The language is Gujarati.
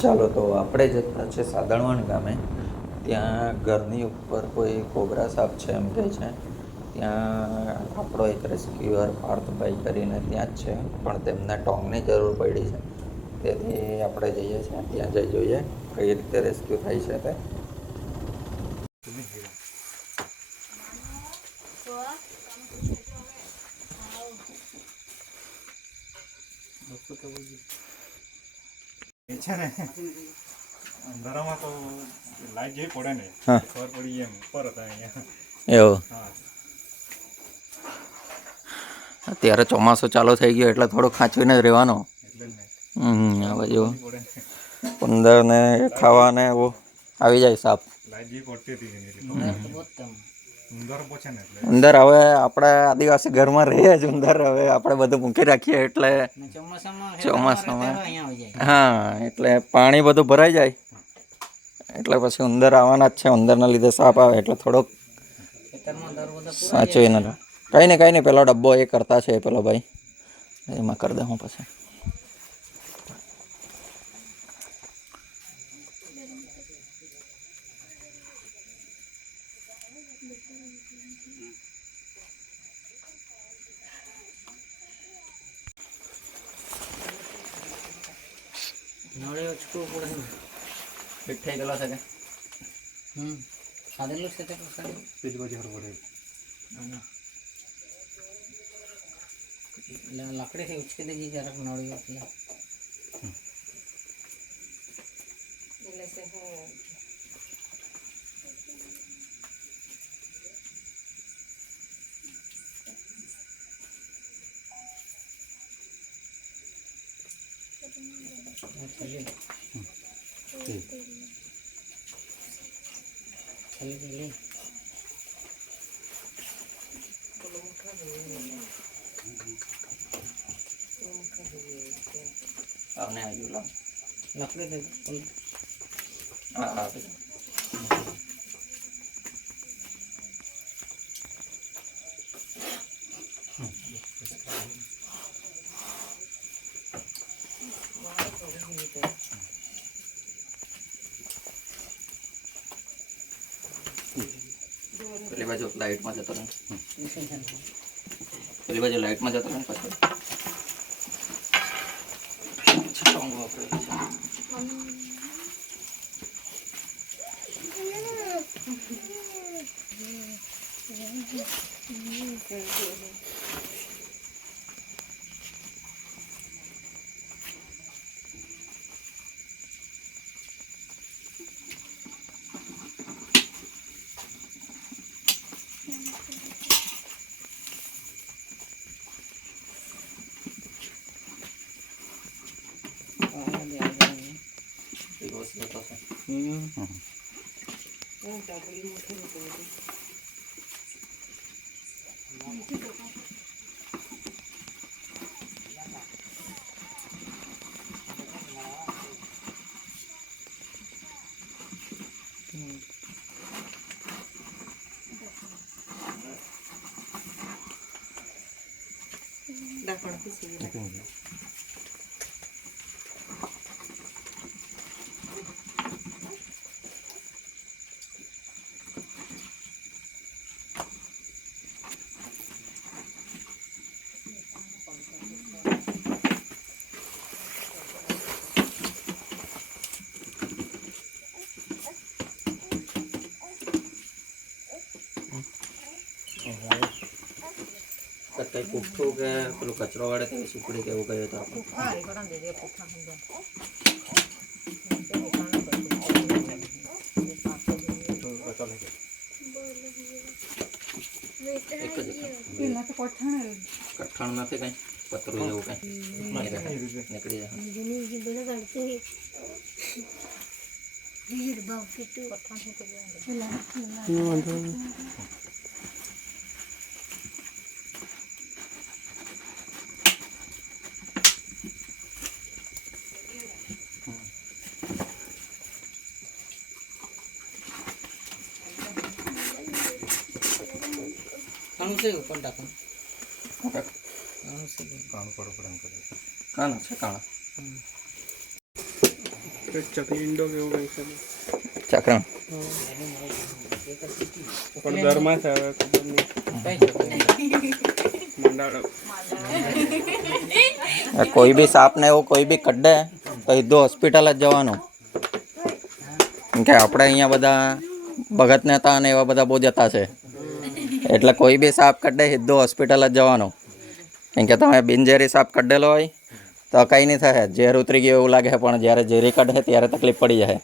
ચાલો તો આપણે જતા છે સાદણવણ ગામે. ત્યાં ઘરની ઉપર કોઈ કોબરા સાપ છે એમ કહે છે. ત્યાં આપણો એક રેસ્ક્યુઅર પાર્થભાઈ કરીને ત્યાં જ છે, પણ તેમને ટોંગની જરૂર પડી છે. તેથી આપણે જઈએ છીએ ત્યાં જઈ જોઈએ કઈ રીતે રેસ્ક્યુ થાય છે તે. છે ને અંધારામાં તો લાઈટ જેવી પડે ને ખબર પડી એમ ઉપર હતા અહીંયા. એવું હા, અત્યારે ચોમાસું ચાલુ થઈ ગયું એટલે થોડું ખાંચવીને જ રહેવાનો. એટલે જ ને આ બાજુ પડે ને ઉંદર ને ખાવા ને એવું આવી જાય સાપ. લાઈટ જેવી પડતી હતી ઉંદર પહોંચે ને એટલે ઉંદર હવે આપણે આદિવાસી ઘરમાં રહીએ જ, ઉંદર હવે આપણે બધું મૂકી રાખીએ એટલે ચોમાસામાં હા એટલે પાણી બધું ભરાઈ જાય એટલે પછી ઉંદર આવવાના જ છે. ઉંદરના લીધે સાપ આવે એટલે થોડોક સાચવીને. કંઈ નહીં પેલો ડબ્બો એ કરતા છે પેલો ભાઈ, એમાં કરી દે હું પછી. ફિટ થઈ ગયેલો છે કે સાદેલું છે તે પેલી બાજુ હર પડે લાકડીથી ઉચકી દેજે જરાક નળીઓ એટલે આવને આવ્યું લો લકડી દે હા પેલી બાજુ લાઈટમાં જતો રહે, પેલી બાજુ લાઈટમાં જતો રહે પછી કઈ પુઠ્ઠું કે પેલું કચરો વાળે કે સુકડી કે એવું કહ્યું તો આપણે કઠણ નથી કઈ પતરું જેવું કઈ નીકળી જાય. કાણું પડો પડે એમ કરે છે. કાણા છે કાણા ચકલી ઈંડો કેવું કઈ છે ચક્રણ પણ દરમાં છે હવે ખબર નહીં મંડાળો કોઈ બી સાપ ને એવું કોઈ બી કડે તો સીધું હોસ્પિટલ જ જવાનું. કેમ કે આપણે અહીંયા બધા ભગત નેતા અને એવા બધા બહુ જતા છે, એટલે કોઈ બી સાપ કડે સીધું હોસ્પિટલ જ જવાનું. કેમ કે તમે બિનઝેરી સાપ કડેલો હોય તો કંઈ નહીં થાય, ઝેર ઉતરી ગયું એવું લાગે, પણ જ્યારે ઝેરી કડે ત્યારે તકલીફ પડી જાય.